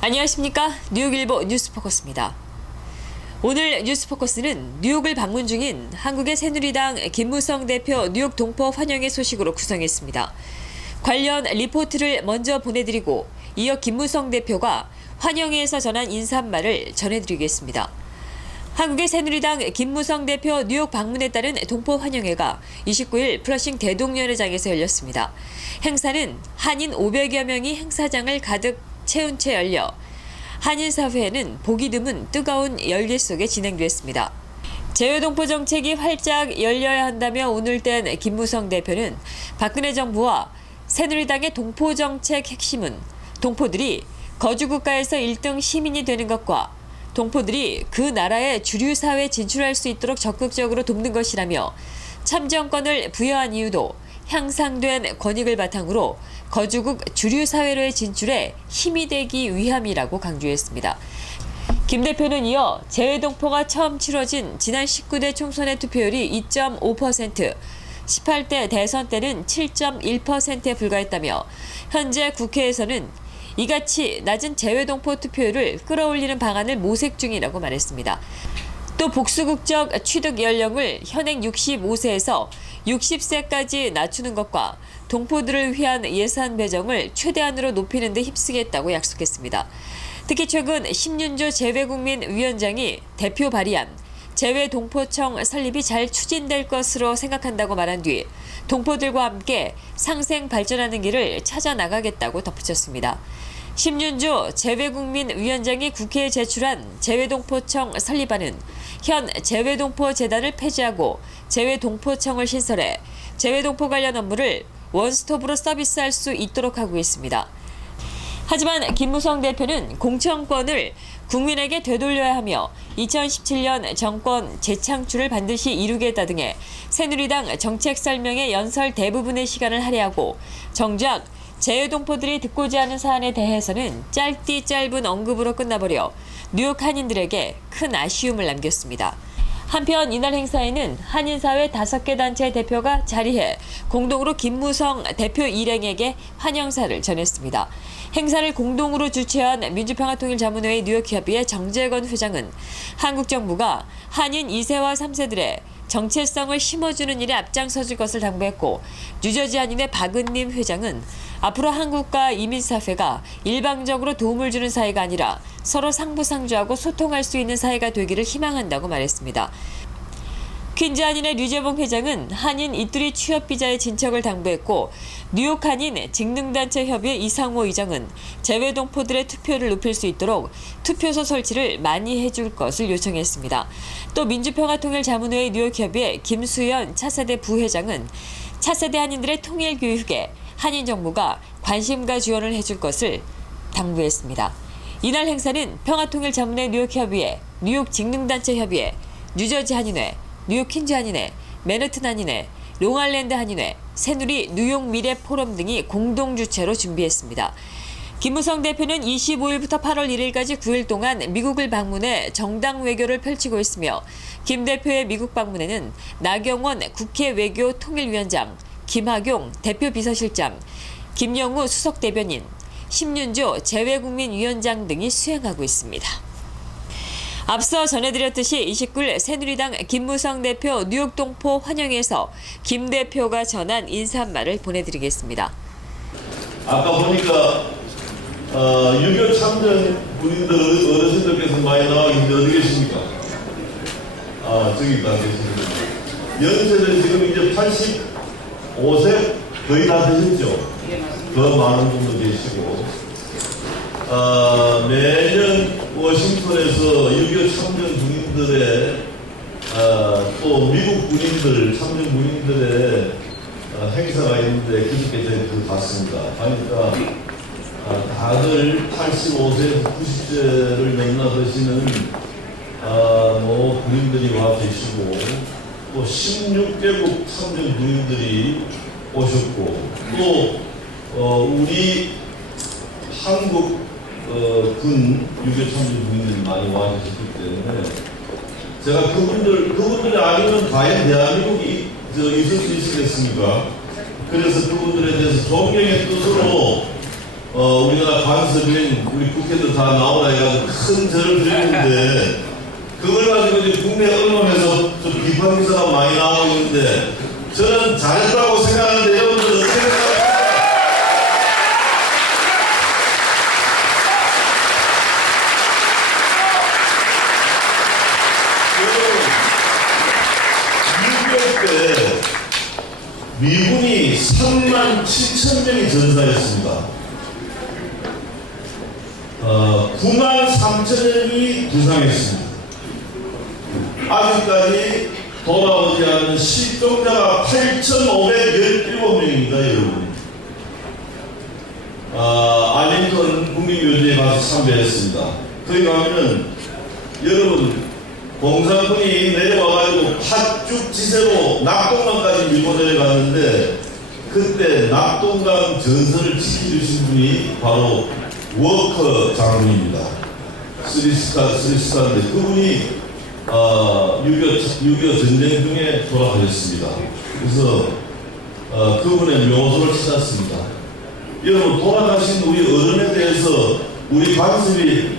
안녕하십니까. 뉴욕일보 뉴스포커스입니다. 오늘 뉴스포커스는 뉴욕을 방문 중인 한국의 새누리당 김무성 대표 뉴욕 동포 환영회 소식으로 구성했습니다. 관련 리포트를 먼저 보내드리고 이어 김무성 대표가 환영회에서 전한 인사말을 전해드리겠습니다. 한국의 새누리당 김무성 대표 뉴욕 방문에 따른 동포 환영회가 29일 플러싱 대동연회장에서 열렸습니다. 행사는 한인 500여 명이 행사장을 가득 채운 채 열려 한인사회에는 보기 드문 뜨거운 열기 속에 진행됐습니다. 재외동포 정책이 활짝 열려야 한다며 오늘 뗀 김무성 대표는 박근혜 정부와 새누리당의 동포 정책 핵심은 동포들이 거주국가에서 1등 시민이 되는 것과 동포들이 그 나라의 주류 사회에 진출할 수 있도록 적극적으로 돕는 것이라며 참정권을 부여한 이유도 향상된 권익을 바탕으로 거주국 주류 사회로의 진출에 힘이 되기 위함이라고 강조했습니다. 김 대표는 이어 재외동포가 처음 치러진 지난 19대 총선의 투표율이 2.5%, 18대 대선 때는 7.1%에 불과했다며 현재 국회에서는 이같이 낮은 재외동포 투표율을 끌어올리는 방안을 모색 중이라고 말했습니다. 또 복수국적 취득 연령을 현행 65세에서 60세까지 낮추는 것과 동포들을 위한 예산 배정을 최대한으로 높이는 데 힘쓰겠다고 약속했습니다. 특히 최근 심윤조 재외국민위원장이 대표 발의한 재외동포청 설립이 잘 추진될 것으로 생각한다고 말한 뒤 동포들과 함께 상생 발전하는 길을 찾아 나가겠다고 덧붙였습니다. 심윤조 재외국민위원장이 국회에 제출한 재외동포청 설립안은 현 재외동포재단을 폐지하고 재외동포청을 신설해 재외동포 관련 업무를 원스톱으로 서비스할 수 있도록 하고 있습니다. 하지만 김무성 대표는 공천권을 국민에게 되돌려야 하며 2017년 정권 재창출을 반드시 이루겠다 등의 새누리당 정책 설명의 연설 대부분의 시간을 할애하고 정작 재외동포들이 듣고자 하는 사안에 대해서는 짧디 짧은 언급으로 끝나버려 뉴욕 한인들에게 큰 아쉬움을 남겼습니다. 한편 이날 행사에는 한인사회 5개 단체 대표가 자리해 공동으로 김무성 대표 일행에게 환영사를 전했습니다. 행사를 공동으로 주최한 민주평화통일자문회의 뉴욕협의회 정재건 회장은 한국 정부가 한인 2세와 3세들의 정체성을 심어주는 일에 앞장서줄 것을 당부했고 뉴저지 한인회 박은림 회장은 앞으로 한국과 이민사회가 일방적으로 도움을 주는 사회가 아니라 서로 상부상조하고 소통할 수 있는 사회가 되기를 희망한다고 말했습니다. 퀸즈 한인회 류재봉 회장은 한인 이뚜리 취업비자의 진척을 당부했고 뉴욕 한인 직능단체협의회 이상호 의장은 재외동포들의 투표를 높일 수 있도록 투표소 설치를 많이 해줄 것을 요청했습니다. 또 민주평화통일자문회의 뉴욕협의회 김수연 차세대 부회장은 차세대 한인들의 통일교육에 한인 정부가 관심과 지원을 해줄 것을 당부했습니다. 이날 행사는 평화통일자문회 뉴욕협의회, 뉴욕 직능단체협의회, 뉴저지 한인회, 뉴욕 퀸즈 한인회, 맨해튼 한인회, 롱아일랜드 한인회, 새누리 뉴욕 미래 포럼 등이 공동 주최로 준비했습니다. 김무성 대표는 25일부터 8월 1일까지 9일 동안 미국을 방문해 정당 외교를 펼치고 있으며 김 대표의 미국 방문에는 나경원 국회 외교통일위원장, 김학용 대표 비서실장, 김영우 수석 대변인, 심윤조 재외국민위원장 등이 수행하고 있습니다. 앞서 전해드렸듯이 29일 새누리당 김무성 대표 뉴욕 동포 환영회에서 김 대표가 전한 인사말을 보내드리겠습니다. 아까 보니까 6.25 참전 군인들 어르신들께서 많이 나와 계신데 어디 계십니까? 저기 다 계십니다. 연세는 지금 이제 85세 거의 다 되셨죠? 더 많은 분도 계시고 매년 워싱턴에서 6.25 참전 군인들의 또 미국 군인들, 참전 군인들의 행사가 있는데 그저께 저희 갔습니다. 그러니까 다들 85세에서 90세를 넘나드시는 군인들이 와 계시고 또 16개국 참전 군인들이 오셨고 또 우리 한국 군 6.25 참전 군인들이 많이 와 계셨기 때문에 제가 그분들이 아니면 과연 대한민국이 있을 수 있겠습니까? 그래서 그분들에 대해서 존경의 뜻으로 우리나라 관습인 우리 국회도 다 나오라 해가지고 큰 절을 드리는데 그걸 가지고 이제 국내 언론에서 좀 비판 기사가 많이 나오고 있는데 저는 잘했다고 생각하는데 여러분들 어떻게 생각하세요? 때 미군이 3만 7천 명이 전사했습니다. 9만 3천 명이 부상했습니다. 아직까지 돌아오지 않은 실종자가 8,517명입니다, 여러분. 알링턴 국립묘지에 가서 참배했습니다. 거기 가면은 여러분 공산군이 내려와가지고 팥죽 지세로 낙동강까지 밀고 내려갔는데 그때 낙동강 전선을 지켜주신 분이 바로 워커 장군입니다. 쓰리스타인데 그분이 6.25 전쟁 중에 돌아가셨습니다. 그래서 그분의 묘소를 찾았습니다. 여러분 돌아가신 우리 어른에 대해서 우리 관습이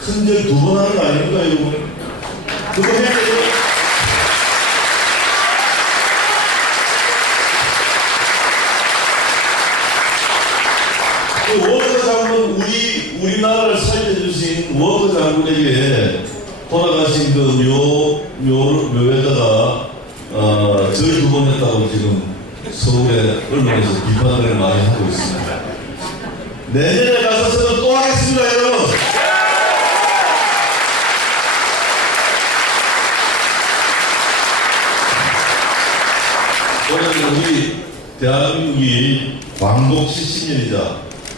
큰절 2번 하는 거 아닙니까 여러분? 그거 해야 돼요. 그 워커 장군, 우리나라를 살려주신 워커 장군에게 돌아가신 그 묘에다가 절 2번 했다고 지금 서울의 언론에서 비판을 많이 하고 있습니다. 내년에 가서서는 또 하겠습니다, 여러분. 오늘 우리 대한민국이 광복 70년이자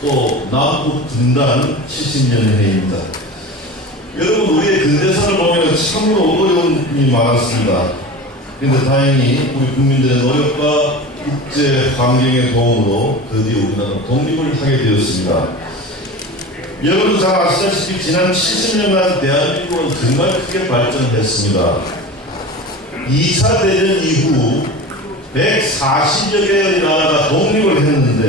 또 남북 분단 70년 해입니다. 여러분 우리의 근대사를 보면 참으로 어려움이 많았습니다. 그런데 다행히 우리 국민들의 노력과 국제 환경의 도움으로 드디어 우리나라는 독립을 하게 되었습니다. 여러분도 잘 아시다시피 지난 70년간 대한민국은 정말 크게 발전했습니다. 2차 대전 이후 140여 개의 나라가 독립을 했는데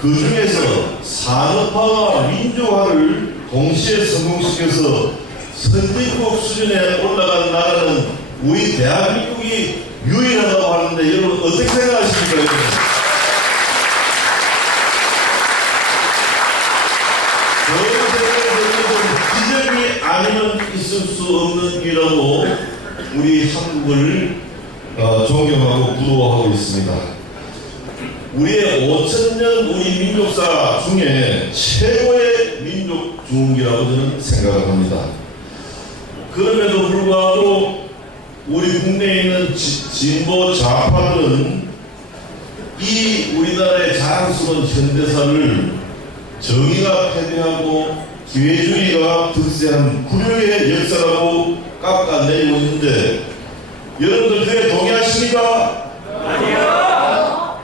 그 중에서 산업화와 민주화를 동시에 성공시켜서 선진국 수준에 올라간 나라는 우리 대한민국이 유일하다고 하는데 여러분 어떻게 생각하십니까? 여러분? 기적이 아니면 있을 수 없는 일이라고 우리 한국을 존경하고 부러워하고 있습니다. 우리의 5,000년 우리 민족사 중에 최고의 민족 중흥기라고 저는 생각을 합니다. 그럼에도 불구하고 우리 국내에 있는 진보 좌파들은 이 우리나라의 자랑스러운 현대사를 정의가 패배하고 기회주의가 득세한 굴욕의 역사라고 깎아내리고 있는데 여러분들 그에 동의하십니까? 아니요.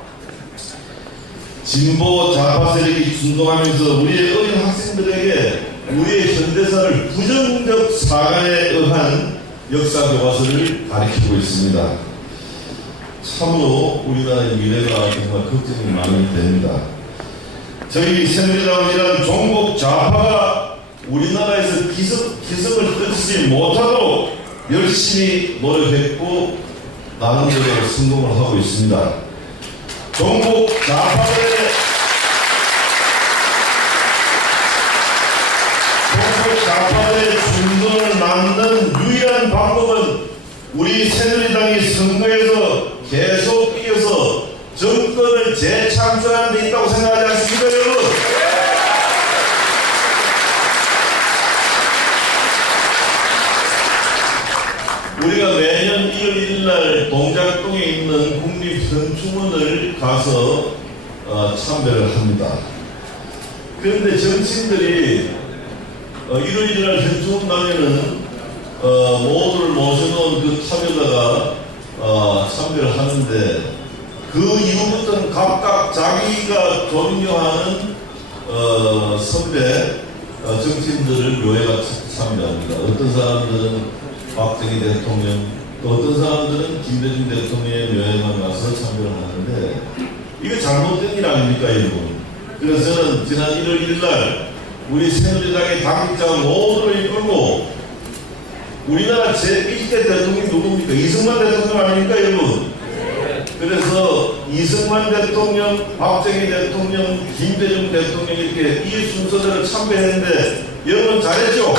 진보 좌파 세력이 준동하면서 우리의 어린 학생들에게 우리의 현대사를 부정적 사관에 의한 역사 교과서를 가르치고 있습니다. 참으로 우리나라의 미래가 정말 걱정이 많이 됩니다. 저희 새누리당이라는 종북 좌파가 우리나라에서 기성을 끊지 못하도록 열심히 노력했고 나름대로 성공을 하고 있습니다. 종북 좌파들의 중동을 막는 유일한 방법은 우리 새누리당이 선거에서 계속 이겨서 정권을 재창출하는 데 있다고 생각하지 않습니까, 여러분? 우리가 매년 1월 1일 동작동에 있는 국립현충원을 가서 참배를 합니다. 그런데 정치인들이 1월 1일 현충원 가면은 모두를 모셔놓은 그 탑에다가 참배를 하는데 그 이후부터는 각각 자기가 존경하는 선배 정치인들을 묘에가 참배합니다. 어떤 사람들은 박정희 대통령, 또 어떤 사람들은 김대중 대통령의 묘에만 가서 참배를 하는데 이게 잘못된 일 아닙니까, 여러분? 그래서 저는 지난 1월 1일 날 우리 새누리당의 당직자 모두를 이끌고 우리나라 제1대 대통령이 누굽니까? 이승만 대통령 아닙니까, 여러분? 그래서 이승만 대통령, 박정희 대통령, 김대중 대통령 이렇게 이 순서대로 참배했는데 여러분 잘했죠?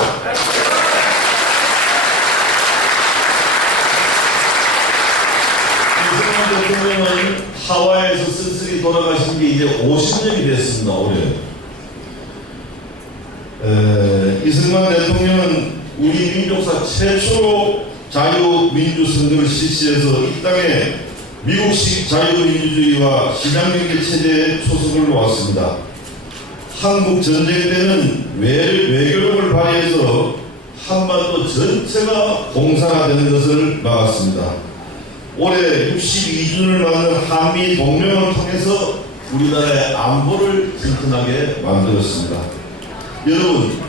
이승만 대통령은 하와이에서 쓸쓸히 돌아가신 게 이제 50년이 됐습니다, 올해. 이승만 대통령은 우리 민족사 최초로 자유민주선거를 실시해서 이 땅에 미국식 자유민주주의와 시장경제 체제의 초석을 놓았습니다. 한국 전쟁 때는 외교력을 발휘해서 한반도 전체가 공산화되는 것을 막았습니다. 올해 62주년을 맞는 한미 동맹을 통해서 우리나라의 안보를 튼튼하게 만들었습니다. 여러분,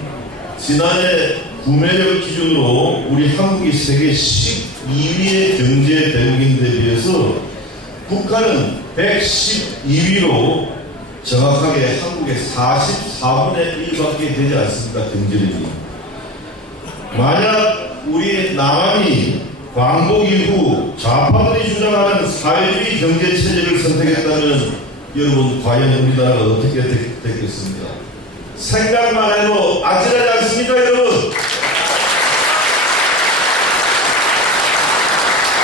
지난해 구매력 기준으로 우리 한국이 세계 12위의 경제 대국인데 비해서 북한은 112위로 정확하게 한국의 44분의 1밖에 되지 않습니까? 경제력이. 만약 우리 남한이 광복 이후 좌파들이 주장하는 사회주의 경제체제를 선택했다면 여러분 과연 우리나라가 어떻게 됐겠습니까? 생각만 해도 아찔하지 않습니까, 여러분?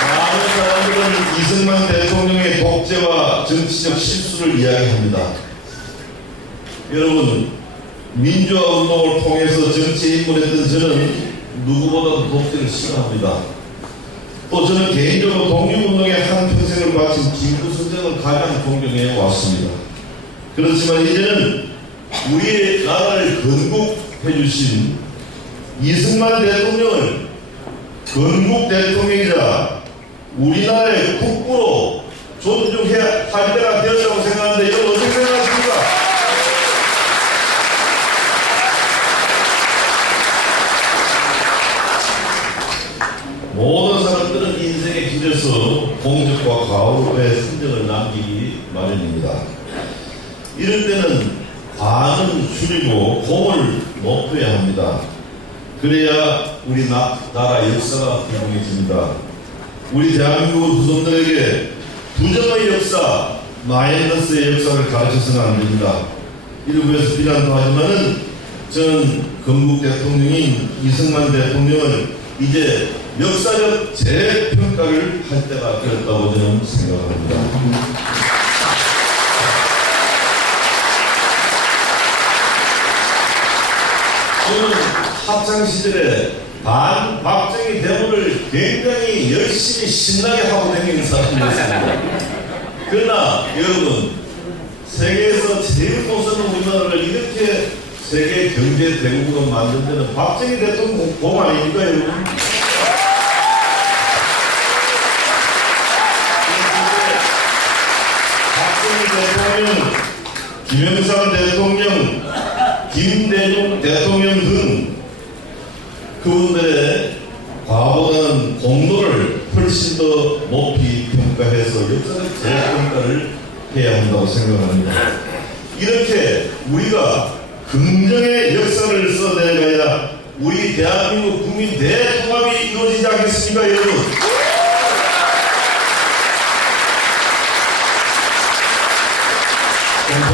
많은 사람들은 이승만 대통령의 독재와 정치적 실수를 이야기합니다. 여러분, 민주화 운동을 통해서 정치에 입문했던 저는 누구보다도 독재를 싫어합니다. 또 저는 개인적으로 독립운동에 한평생을 바친 김구선생을 가장 존경해 왔습니다. 그렇지만 이제는 우리의 나라를 건국해 주신 이승만 대통령을 건국 대통령이자 우리나라의 국부로 존중해야 할 때가 되었다고 생각하는데 여러분 어떻게 생각하십니까? 모든 사람들은 인생의 길에서 공적과 가오의 흔적을 남기기 마련입니다. 이럴 때는 관은 줄이고 공을 높여야 합니다. 그래야 우리 나라 역사가 분명해집니다. 우리 대한민국 후손들에게 부정의 역사, 마이너스의 역사를 가르쳐서는 안 됩니다. 일부에서 비난도 하지만은 저는 건국 대통령인 이승만 대통령을 이제 역사적 재평가를 할 때가 되었다고 저는 생각합니다. 저는 학창시절에 반박정희 데모를 굉장히 열심히 신나게 하고 다니는 사람이었습니다. 그러나 여러분, 세계에서 제일 못쓰는 우리나라를 이렇게 세계 경제 대국으로 만든 데는 박정희 대통령 공 아닙니까, 여러분? 박정희 대통령, 김영삼 대통령, 김대중 대통령 등 그분들의 과보다는 공로를 훨씬 더 높이 평가해서 역사적 재평가를 해야 한다고 생각합니다. 이렇게 우리가 긍정의 역사를 써내가야 우리 대한민국 국민 대통합이 이루어지지 않겠습니까, 여러분?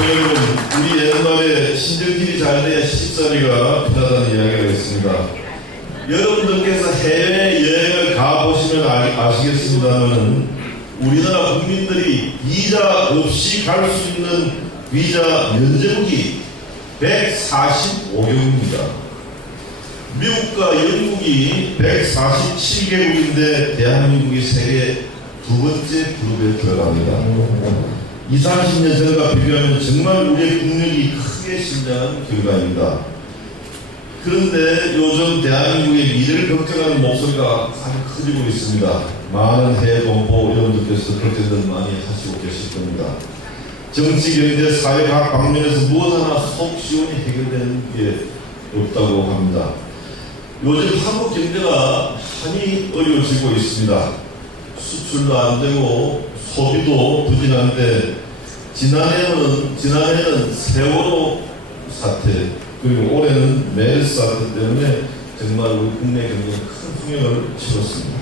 여러분, 우리 옛날에 신정길이 잘 돼야 시집살이가 편하다는 이야기가 있습니다. 여러분들께서 해외여행을 가보시면 아시겠습니다만 우리나라 국민들이 비자 없이 갈 수 있는 비자 면제국이 145개국입니다. 미국과 영국이 147개국인데 대한민국이 세계 두 번째 그룹에 들어갑니다. 20, 30년 전과 비교하면 정말 우리의 국력이 크게 신장한 결과입니다. 그런데 요즘 대한민국의 미래를 걱정하는 목소리가 아주 커지고 있습니다. 많은 해외 동포 여러분들께서 걱정들 많이 하시고 계실 겁니다. 정치, 경제, 사회 각 방면에서 무엇 하나 속 시원히 해결되는 게 없다고 합니다. 요즘 한국 경제가 많이 어려워지고 있습니다. 수출도 안 되고 소비도 부진한데 지난해는 세월호 사태, 그리고 올해는 메르스 사태 때문에 정말 우리 국내 경제에 큰 풍역을 치렀습니다.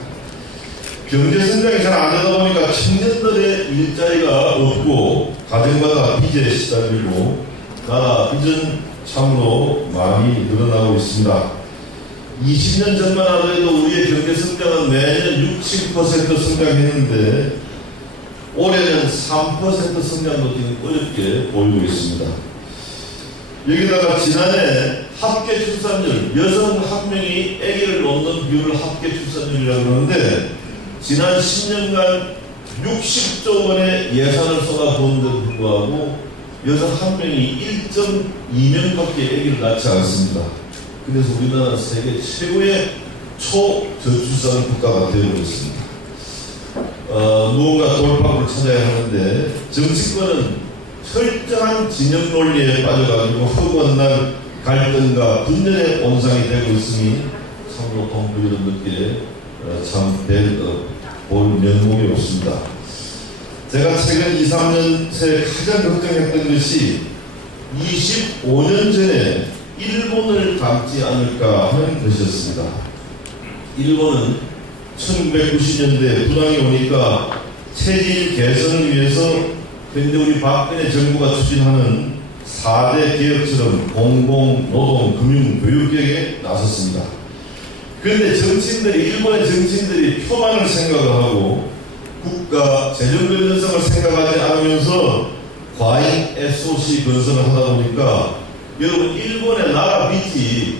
경제 성장이 잘 안 되다 보니까 청년들의 일자리가 없고 가정마다 빚에 시달리고 나라 빚은 참으로 많이 늘어나고 있습니다. 20년 전만 하더라도 우리의 경제 성장은 매년 6, 7% 성장했는데 올해는 3% 성장도 지금 어렵게 보이고 있습니다. 여기다가 지난해 합계 출산율, 여성 한 명이 아기를 놓는 비율을 합계 출산율이라고 그러는데 지난 10년간 60조 원의 예산을 쏟아부었는데도 불구하고 여성 한 명이 1.2명밖에 아기를 낳지 않습니다. 그래서 우리나라는 세계 최고의 초저출산 국가가 되어버렸습니다. 무언가 돌파구를 찾아야 하는데 정치권은 철저한 진영 논리에 빠져가지고 허구한 갈등과 분열의 온상이 되고 있으니 참으로 동부여러분께 참 볼 면목이 없습니다. 제가 최근 2, 3년 새 가장 걱정했던 것이 25년 전에 일본을 닮지 않을까 하는 것이었습니다. 일본은 1990년대 불황이 오니까 체질 개선을 위해서 현재 우리 박근혜 정부가 추진하는 4대 개혁처럼 공공, 노동, 금융, 교육개혁에 나섰습니다. 그런데 일본의 정치인들이 표만을 생각하고 국가 재정 건전성을 생각하지 않으면서 과잉 SOC 건설을 하다 보니까 여러분 일본의 나라 빚이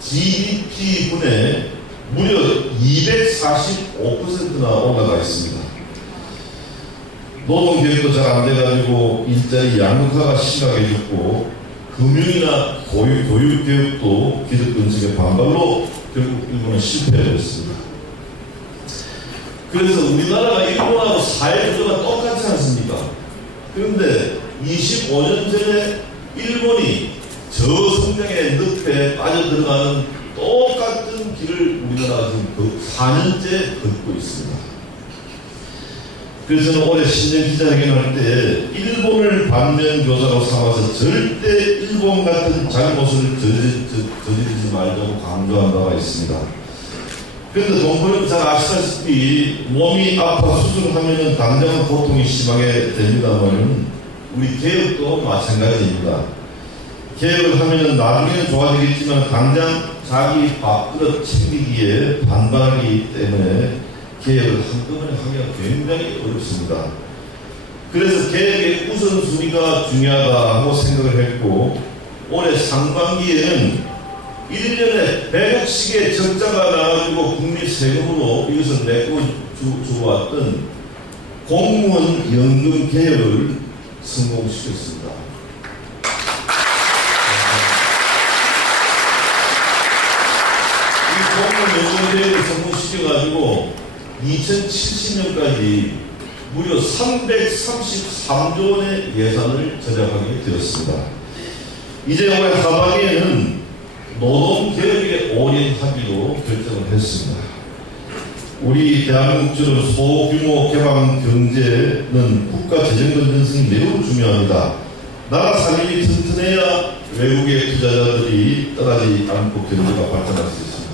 GDP분의 무려 245%나 올라가 있습니다. 노동교육도 잘 안 돼가지고 일자리 양극화가 심하게졌고 금융이나 교육교육도 기득권 측의 반발로 결국 일본은 실패했습니다. 그래서 우리나라가 일본하고 사회 구조가 똑같지 않습니까? 그런데 25년 전에 일본이 저성장의 늪에 빠져들어가는 똑같은 길을 우리나라가 지금 4년째 걷고 있습니다. 그래서 저는 올해 신년 기자회견할 때 일본을 반면교사로 삼아서 절대 일본 같은 잘못을 저지르지 말자고 강조한 바가 있습니다. 그런데 동포는 잘 아시다시피 몸이 아파 수술하면 당장은 고통이 심하게 됩니다만 우리 개혁도 마찬가지입니다. 개혁을 하면 나중에는 좋아지겠지만 당장 자기 밥그릇 챙기기에 반발하기 때문에 개혁을 한꺼번에 하기가 굉장히 어렵습니다. 그래서 개혁의 우선순위가 중요하다고 생각을 했고 올해 상반기에는 1년에 100억씩의 적자가 나가지고 국민 세금으로 이것을 내고 주어왔던 공무원 연금 개혁을 성공시켰습니다. 이 공무원 연금 개혁을 성공시켜가지고 2070년까지 무려 333조 원의 예산을 절약하게 되었습니다. 이제 올해 하반기에는 노동개혁에 올인하기로 결정을 했습니다. 우리 대한민국처럼 소규모 개방 경제는 국가 재정 건전성이 매우 중요합니다. 나라 살림이 튼튼해야 외국의 투자자들이 떠나지 않고 경제가 발전할 수 있습니다.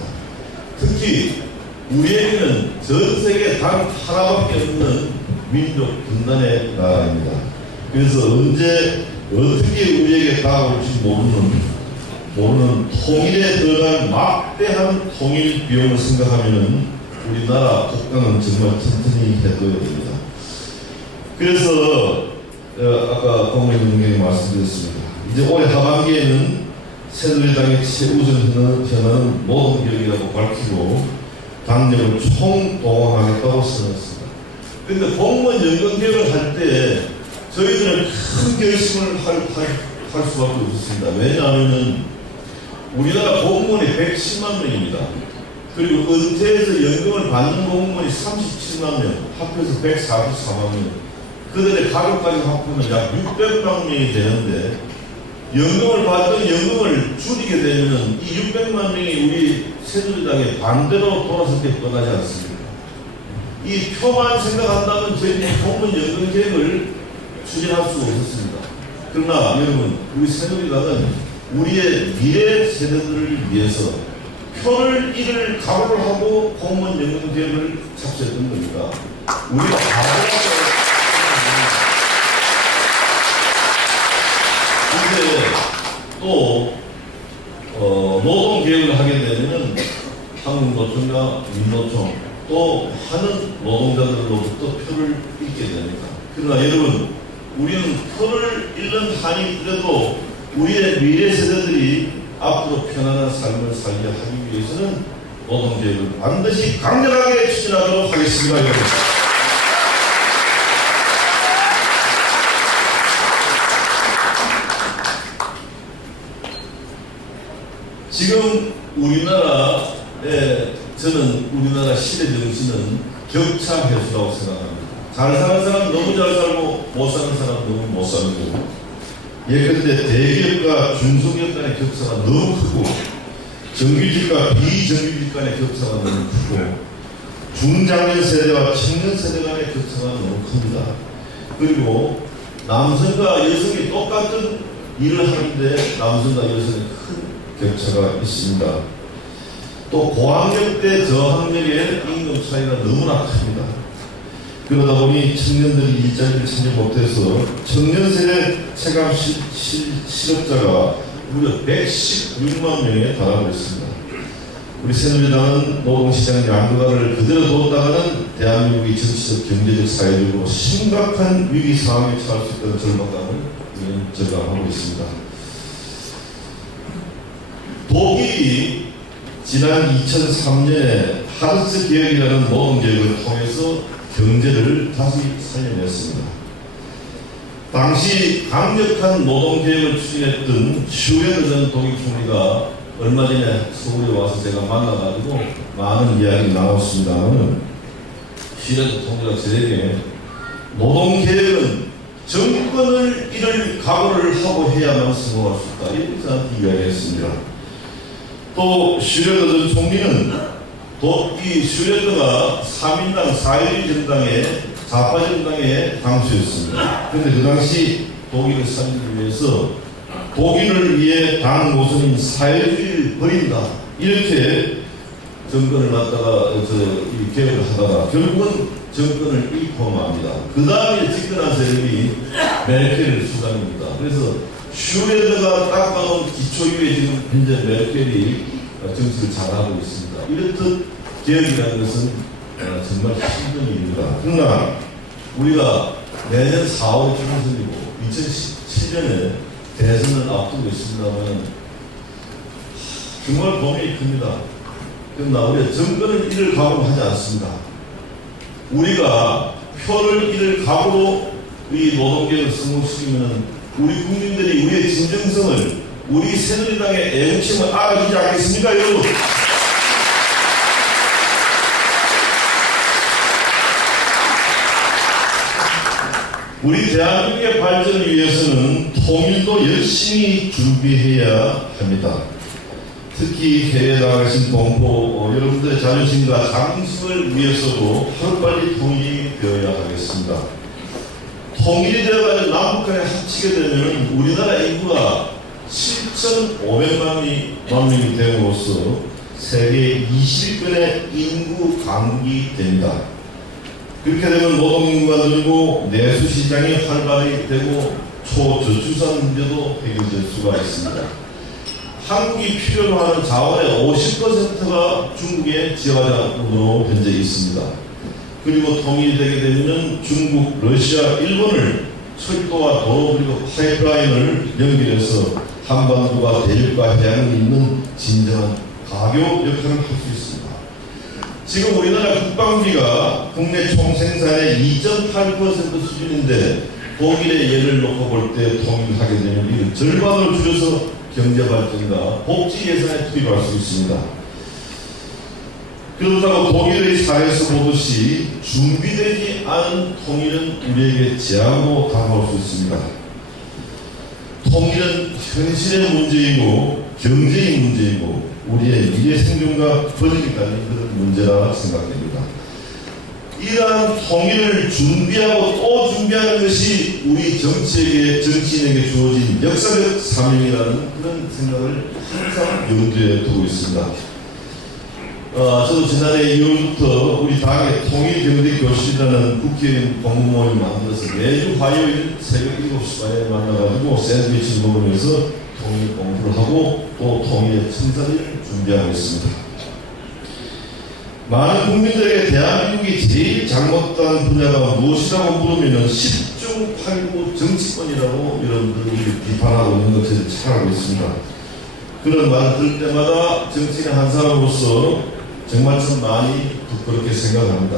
특히 우리에게는 전 세계 단 하나밖에 없는 민족 분단의 나라입니다. 그래서 언제 어떻게 우리에게 다가올지 모르는 통일에 들어간 막대한 통일 비용을 생각하면 우리나라 국가는 정말 튼튼히 해둬야 됩니다. 그래서 아까 공무원님께 말씀드렸습니다. 이제 올해 하반기에는 새누리당의 최우선 현안은 노동개혁이라고 밝히고 당력을 총동원하겠다고 선언했습니다. 그런데 공무원 연금 개혁을 할 때 저희들은 큰 결심을 할 수밖에 없었습니다. 왜냐하면 우리나라 공무원이 110만 명입니다. 그리고 은퇴해서 연금을 받는 공무원이 37만 명, 합해서 144만 명. 그들의 가족까지 합하면 약 600만 명이 되는데 연금을 받던 연금을 줄이게 되면 이 600만 명이 우리 새누리당에 반대로 돌아설 게 뻔하지 않습니까? 이 표만 생각한다면 저희는 공무원 연금 계획을 추진할 수 없었습니다. 그러나 여러분, 우리 새누리당은 우리의 미래 세대들을 위해서 표를 잃을 각오를 하고 공무원 연금 개혁을 착수했던 겁니다. 우리가 근데 또 노동 개혁을 하게 되면은 한국노총과 민노총 또 하는 노동자들로부터 표를 잃게 됩니다. 그러나 여러분, 우리는 표를 잃는 한이 그래도 우리의 미래 세대들이 앞으로 편안한 삶을 살게 하기 위해서는 노동개혁을 반드시 강력하게 추진하도록 하겠습니다. 여러분. 지금 우리나라의 저는 우리나라 시대 정신은 격차 해소라고 생각합니다. 잘 사는 사람 너무 잘 살고 못 사는 사람 너무 못 사는 거고, 예컨대 대기업과 중소기업 간의 격차가 너무 크고 정규직과 비정규직 간의 격차가 너무 크고 중장년 세대와 청년 세대 간의 격차가 너무 큽니다. 그리고 남성과 여성이 똑같은 일을 하는데 남성과 여성의 큰 격차가 있습니다. 또 고학력대 저학력의 임금 차이가 너무나 큽니다. 그러다 보니 청년들이 일자리를 찾지 못해서 청년 세대 체감 실업자가 무려 116만 명에 달하고 있습니다. 우리 새누리당은 노동시장 양극화를 그대로 뒀다가는 대한민국이 정치적, 경제적, 사회적으로 심각한 위기 상황에 처할 수 있다는 절박감을 우리는 절감하고 있습니다. 독일이 지난 2003년에 하르츠 개혁이라는 노동개혁을 통해서 경제를 다시 살려냈습니다. 당시 강력한 노동개혁을 추진했던 슈레더 전 독일 총리가 얼마 전에 서울에 와서 제가 만나가지고 많은 이야기 나눴습니다만, 슈레더 총리가 저에게 노동개혁은 정권을 잃을 각오를 하고 해야만 성공할 수 있다, 이렇게 저한테 이야기했습니다. 또 슈레더 전 총리는 이 슈레더가 3인당 4.12 정당의 좌파 정당의 당수였습니다. 그런데 그 당시 독일을 살리기 위해서 독일을 위해 당 모선인 사회주의를 버린다, 이렇게 정권을 갖다가 이 개혁을 하다가 결국은 정권을 잃고 맙니다. 그 다음에 집권한 세력이 메르켈 수장입니다. 그래서 슈레더가 닦아놓은 기초 위에 지금 현재 메르켈이 정치를 잘하고 있습니다. 이렇듯 개혁이라는 것은 정말 힘든 일입니다. 그러나 우리가 내년 4월에 총선이고 2017년에 대선을 앞두고 있습니다만 정말 고민이 큽니다. 그러나 우리가 정권을 잃을 각오는 하지 않습니다. 우리가 표를 잃을 각오로 이 노동개혁을 성공시키면 우리 국민들이 우리의 진정성을, 우리 새누리당의 애국심을 알아주지 않겠습니까, 여러분? 우리 대한민국의 발전을 위해서는 통일도 열심히 준비해야 합니다. 특히 해외에 나가신 동포 여러분들의 자존심과 자긍심을 위해서도 하루빨리 통일이 되어야 하겠습니다. 통일이 되어가지고 남북한에 합치게 되면 우리나라 인구가 7,500만 명이 됨으로써 세계 20위권의 인구 강국이 됩니다. 그렇게 되면 노동인구가 늘고 내수시장이 활발히 되고 초저출산 문제도 해결될 수가 있습니다. 한국이 필요로 하는 자원의 50%가 중국의 지하자원으로 현재 있습니다. 그리고 통일이 되게 되면 중국, 러시아, 일본을 철도와 도로 그리고 파이프라인을 연결해서 한반도가 대륙과 해양이 있는 진정한 가교 역할을 할 수 있습니다. 지금 우리나라 국방비가 국내 총생산의 2.8% 수준인데 독일의 예를 놓고 볼 때 통일하게 되면 이를 절반으로 줄여서 경제발전과 복지 예산에 투입할 수 있습니다. 그렇다고 독일의 사례에서 보듯이 준비되지 않은 통일은 우리에게 재앙으로 다가올 수 있습니다. 통일은 현실의 문제이고 경제의 문제이고 우리의 미래 생존과 번영이 달린 그런 문제라 생각됩니다. 이러한 통일을 준비하고 또 준비하는 것이 우리 정치인에게 주어진 역사적 사명이라는 그런 생각을 항상 염두에 두고 있습니다. 저도 지난해 2월부터 우리 당의 통일경제교실이라는 국회의원 공부 모임을 만들어서 매주 화요일 새벽 7시 반에 만나가지고 샌드위치를 먹으면서 통일 공부를 하고 또 통일의 청사진을 준비하고 있습니다. 많은 국민들에게 대한민국이 제일 잘못한 분야가 무엇이라고 물으면 10중 8구 정치권이라고 여러분들이 비판하고 있는 것을 잘 알고 있습니다. 그런 말을 들을 때마다 정치인의 한 사람으로서 정말 참 많이 부끄럽게 생각합니다.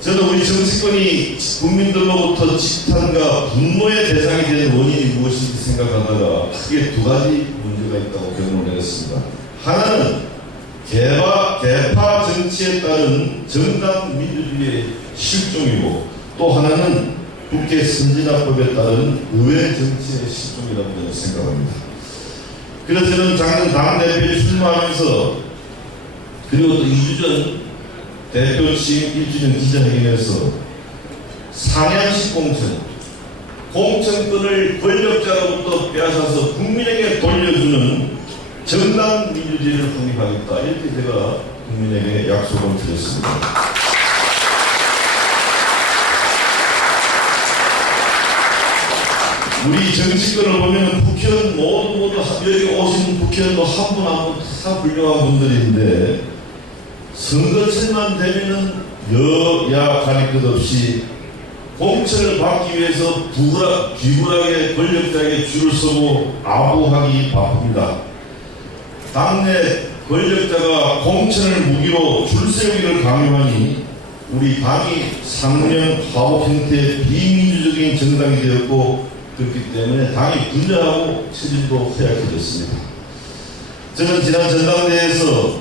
저는 우리 정치권이 국민들로부터 지탄과 분노의 대상이 되는 원인이 무엇인지 생각하다가 크게 두 가지 문제가 있다고 결론을 내렸습니다. 하나는 개파 정치에 따른 정당 민주주의의 실종이고 또 하나는 국회 선진화법에 따른 의회 정치의 실종이라고 저는 생각합니다. 그래서 저는 작년 당대표에 출마하면서 그리고 또 2주 전 대표 취임 1주년 기자회견에서 상향식 공천권을 권력자로부터 빼앗아서 국민에게 돌려주는 정당 민주주의를 확립하겠다. 이렇게 제가 국민에게 약속을 드렸습니다. 우리 정치권을 보면 국회의원 모두 여기 오신 국회의원도 한 분 한 분 다 훌륭한 분들인데 선거철만 되면은 여야 가릴 것 없이 공천을 받기 위해서 비굴하게 권력자에게 줄을 서고 아부하기 바쁩니다. 당내 권력자가 공천을 무기로 줄 세우기를 강요하니 우리 당이 상명 화합 형태의 비민주적인 정당이 되었고 그렇기 때문에 당이 분열하고 체질도 허약해졌습니다. 저는 지난 전당대회에서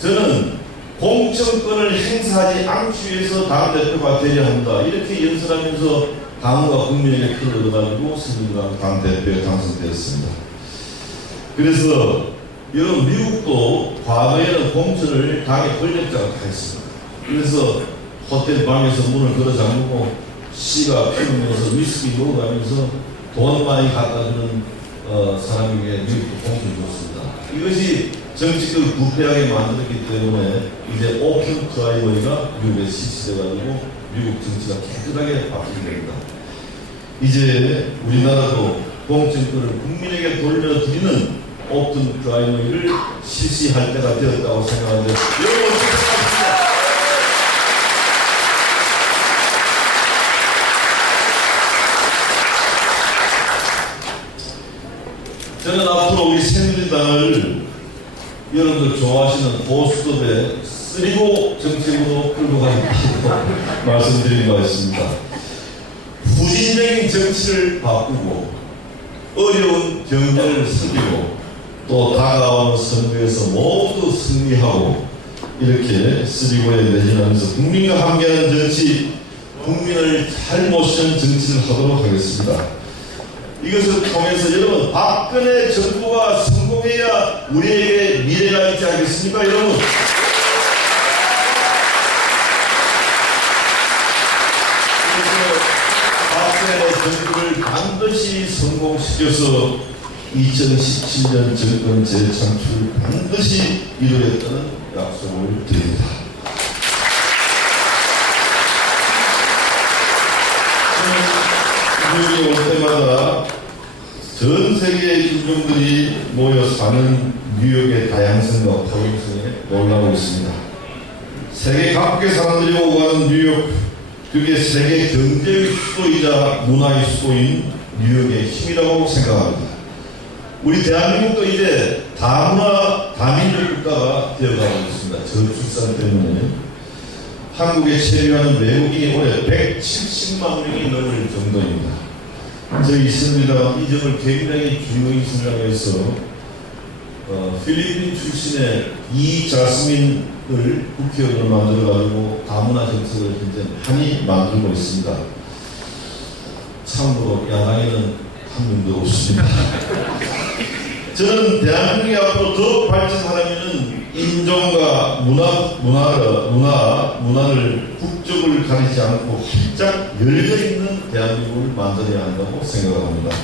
저는 공천권을 행사하지 않기 위해서 당대표가 되려 한다. 이렇게 연설하면서 당과 국민에게 표를 얻어가지고 새누리당 당대표에 당선되었습니다. 그래서 여러분 미국도 과거에는 공천을 당의 권력자가 다 했습니다. 그래서 호텔 방에서 문을 걸어 잠그고 씨가 피우면서 위스키 먹어가면서 돈 많이 갖다 주는 사람에게 미국도 공천을 줬습니다. 이것이 정치를 부패하게 만들었기 때문에 이제 오픈 프라이머리가 미국에 실시돼가지고 미국 정치가 깨끗하게 바뀌게 됩니다. 이제 우리나라도 공천권을 국민에게 돌려드리는 오픈 프라이머리를 실시할 때가 되었다고 생각하는데 여러분 어떻게 생각하십니까? 저는 앞으로 우리 새누리당을 여러분들 좋아하시는 보수급의 쓰리고 정책으로 끌고 가겠다고 말씀드린 바 있습니다. 후진적인 정치를 바꾸고 어려운 경제를 살리고 또 다가오는 선거에서 모두 승리하고 이렇게 쓰리고에 매진하면서 국민과 함께하는 정치, 국민을 잘 모시는 정치를 하도록 하겠습니다. 이것을 통해서 여러분 박근혜 정부가 성공해야 우리에게 미래가 있지 않겠습니까 여러분? 그래서 박근혜 정부를 반드시 성공시켜서 2017년 정권 재창출 반드시 이루겠다는 약속을 드립니다. 뉴욕에 올 때마다 전 세계의 인종들이 모여 사는 뉴욕의 다양성과 포용성에 놀라고 있습니다. 세계 각국의 사람들이 오고 가는 뉴욕, 그게 세계 경제의 수도이자 문화의 수도인 뉴욕의 힘이라고 생각합니다. 우리 대한민국도 이제 다문화, 다민족 국가가 되어가고 있습니다. 저출산 때문에. 한국에 체류하는 외국인이 올해 170만 명이 넘을 정도입니다. 저희 새누리당 이 점을 굉장히 중요히 생각해서 필리핀 출신의 이자스민을 국회의원으로 만들어가지고 다문화 정책을 현재 많이 만들고 있습니다. 참고로 야당에는 한 명도 없습니다. 저는 대한민국이 앞으로 더 발전하려면 인종과 문화를 국적 국적을 가리지 않고 활짝 열려있는 대한민국을 만들어야 한다고 생각합니다.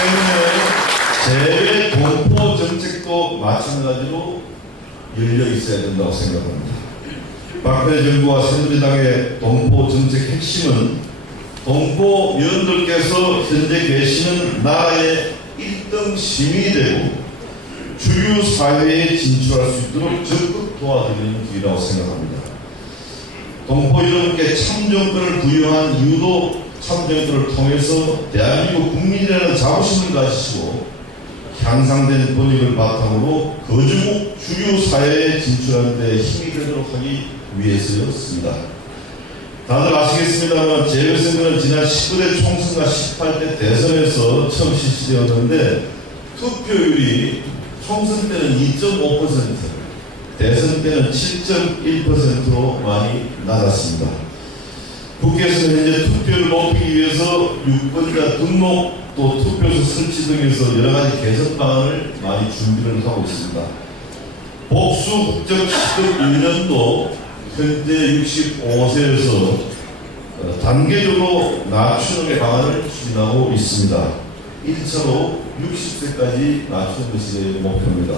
때문에 재외 동포 정책도 마찬가지로 열려 있어야 된다고 생각합니다. 박근혜 정부와 새누리당의 동포 정책 핵심은 동포 위원들께서 현재 계시는 나라의 1등 시민이 되고 주류 사회에 진출할 수 있도록 적극 도와드리는 길이라고 생각합니다. 동포 여러분께 참정권을 부여한 이유도 참정권을 통해서 대한민국 국민이라는 자부심을 가지시고 향상된 권익을 바탕으로 거주국 주류 사회에 진출하는 데 힘이 되도록 하기 위해서였습니다. 다들 아시겠습니다만 재외선거는 지난 19대 총선과 18대 대선에서 처음 실시되었는데 투표율이 총선 때는 2.5%, 대선 때는 7.1%로 많이 낮았습니다. 국회에서는 현재 투표를 높이기 위해서 유권자 등록 또 투표소 설치 등에서 여러 가지 개선 방안을 많이 준비를 하고 있습니다. 복수 국적 취득 연령도 현재 65세에서 단계적으로 낮추는 방안을 추진하고 있습니다. 1차로 60세까지 낮추는 것이 목표입니다.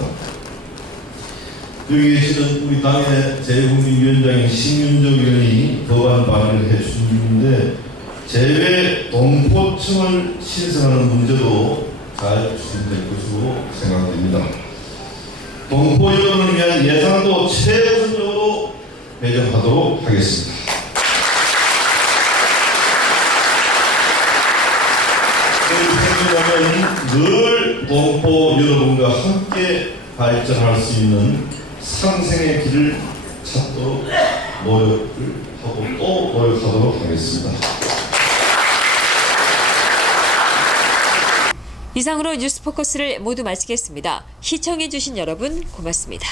여기 계시는 우리 당의 재외국민위원장인 신윤정 의원이 법안 발의를 해주셨는데 재외 동포층을 신설하는 문제도 잘 추진될 것으로 생각됩니다. 동포 여러분을 위한 예산도 최우선적으로 배정하도록 하겠습니다. 늘 동포 여러분과 함께 발전할 수 있는 상생의 길을 찾도록 노력을 하고 또 노력하도록 하겠습니다. 이상으로 뉴스포커스를 모두 마치겠습니다. 시청해주신 여러분 고맙습니다.